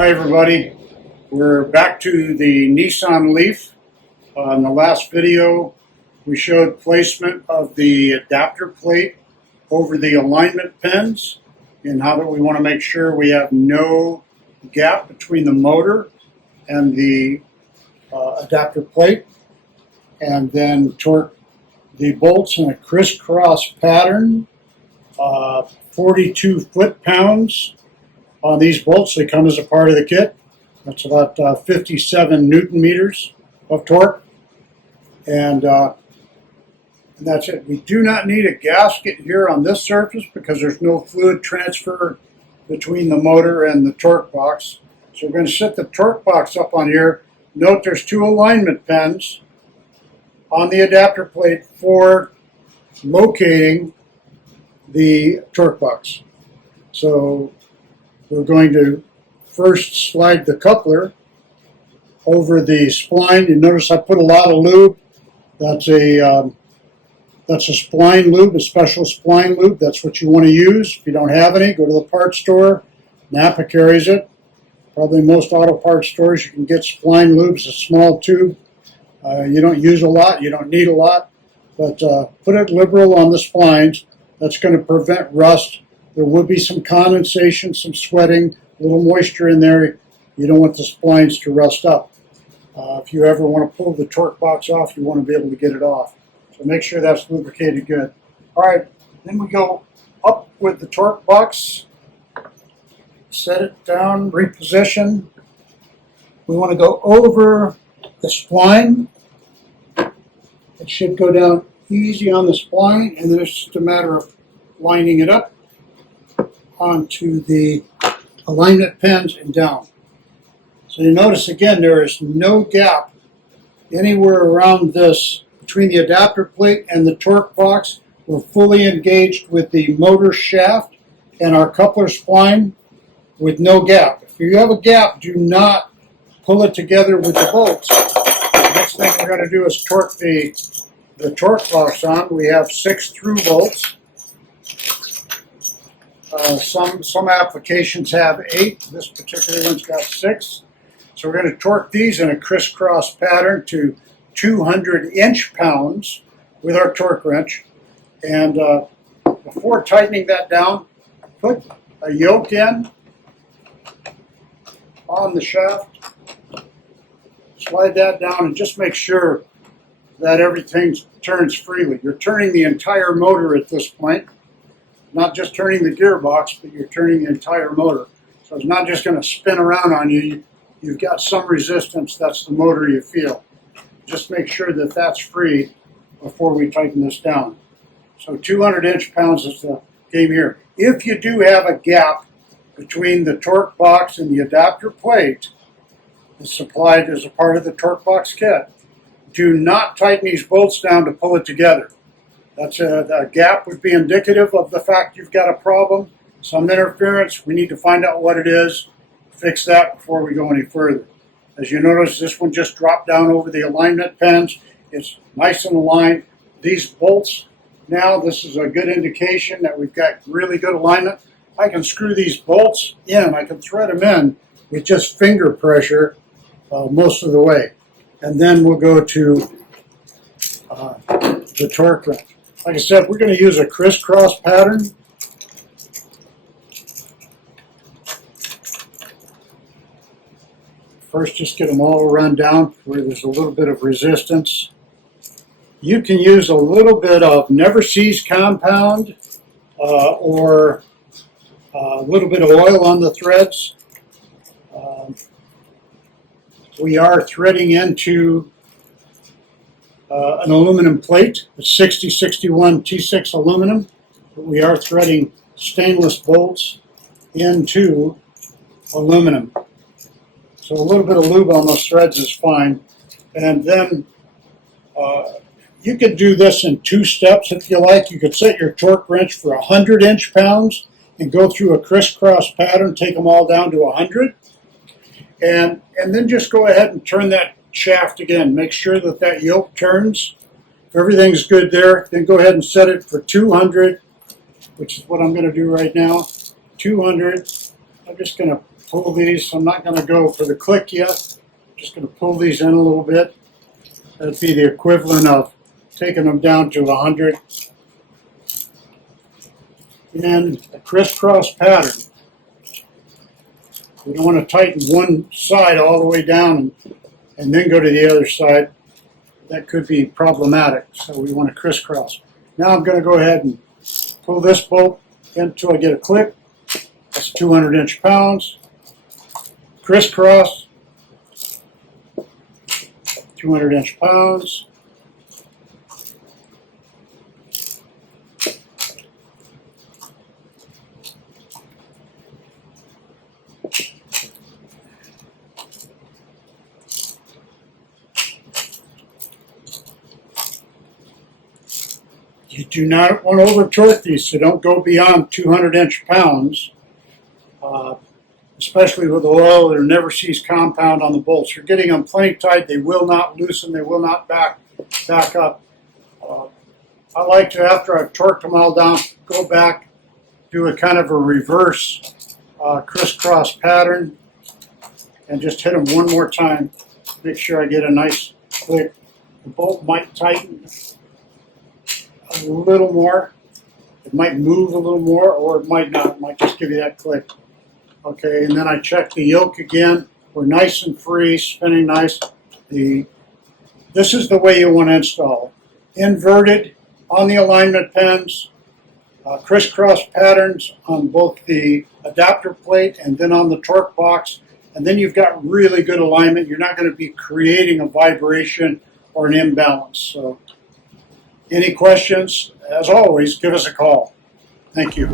Hi everybody, we're back to the Nissan Leaf. In the last video we showed placement of the adapter plate over the alignment pins and how that we want to make sure we have no gap between the motor and the adapter plate, and then torque the bolts in a crisscross pattern, 42 foot-pounds on these bolts. They come as a part of the kit. That's about 57 Newton meters of torque, and that's it. We do not need a gasket here on this surface because there's no fluid transfer between the motor and the torque box. So we're going to set the torque box up on here. Note there's two alignment pins on the adapter plate for locating the torque box. So we're going to first slide the coupler over the spline. You notice I put a lot of lube. That's a spline lube, a special spline lube. That's what you want to use. If you don't have any, go to the parts store. Napa carries it. Probably most auto parts stores you can get spline lubes, a small tube. You don't use a lot, you don't need a lot, but put it liberal on the splines. That's going to prevent rust. There will be some condensation, some sweating, a little moisture in there. You don't want the splines to rust up. If you ever want to pull the torque box off, you want to be able to get it off. So make sure that's lubricated good. All right, then we go up with the torque box. Set it down, reposition. We want to go over the spline. It should go down easy on the spline, and then it's just a matter of lining it up onto the alignment pins and down. So you notice again there is no gap anywhere around this between the adapter plate and the torque box. We're fully engaged with the motor shaft and our coupler spline with no gap. If you have a gap, do not pull it together with the bolts. The next thing we're going to do is torque the torque box on. We have 6 through bolts. Some applications have 8. This particular one's got 6. So we're going to torque these in a crisscross pattern to 200 inch-pounds with our torque wrench. And before tightening that down, put a yoke in on the shaft. Slide that down and just make sure that everything turns freely. You're turning the entire motor at this point. Not just turning the gearbox, but you're turning the entire motor. So it's not just going to spin around on you. You've got some resistance. That's the motor you feel. Just make sure that that's free before we tighten this down. So 200 inch-pounds is the game here. If you do have a gap between the torque box and the adapter plate that's supplied as a part of the torque box kit, do not tighten these bolts down to pull it together. That gap would be indicative of the fact you've got a problem, some interference. We need to find out what it is, fix that before we go any further. As you notice, this one just dropped down over the alignment pins. It's nice and aligned. These bolts, now this is a good indication that we've got really good alignment. I can screw these bolts in. I can thread them in with just finger pressure most of the way. And then we'll go to the torque wrench. Like I said, we're going to use a crisscross pattern. First, just get them all run down where there's a little bit of resistance. You can use a little bit of never seize compound or a little bit of oil on the threads. We are threading into an aluminum plate. It's 6061 T6 aluminum. But we are threading stainless bolts into aluminum. So a little bit of lube on those threads is fine. And then you could do this in 2 steps if you like. You could set your torque wrench for 100 inch-pounds and go through a crisscross pattern, take them all down to 100. And then just go ahead and turn that shaft again. Make sure that that yoke turns. If everything's good there, then go ahead and set it for 200, which is what I'm going to do right now. 200. I'm just going to pull these. I'm not going to go for the click yet. Just going to pull these in a little bit. That'd be the equivalent of taking them down to 100. And a crisscross pattern. We don't want to tighten one side all the way down and then go to the other side. That could be problematic, so we want to crisscross. Now I'm going to go ahead and pull this bolt until I get a click. That's 200 inch-pounds. Crisscross, 200 inch-pounds. You do not want to over-torque these, so don't go beyond 200 inch-pounds. Especially with oil or never cease compound on the bolts. You're getting them plenty tight. They will not loosen. They will not back up. I like to, after I've torqued them all down, go back, do a kind of a reverse crisscross pattern, and just hit them one more time. Make sure I get a nice click. The bolt might tighten a little more. It might move a little more, or it might not. It might just give you that click. Okay, and then I check the yoke again. We're nice and free, spinning nice. This is the way you want to install it. Inverted on the alignment pins, crisscross patterns on both the adapter plate and then on the torque box. And then you've got really good alignment. You're not going to be creating a vibration or an imbalance. So, any questions, as always, give us a call. Thank you.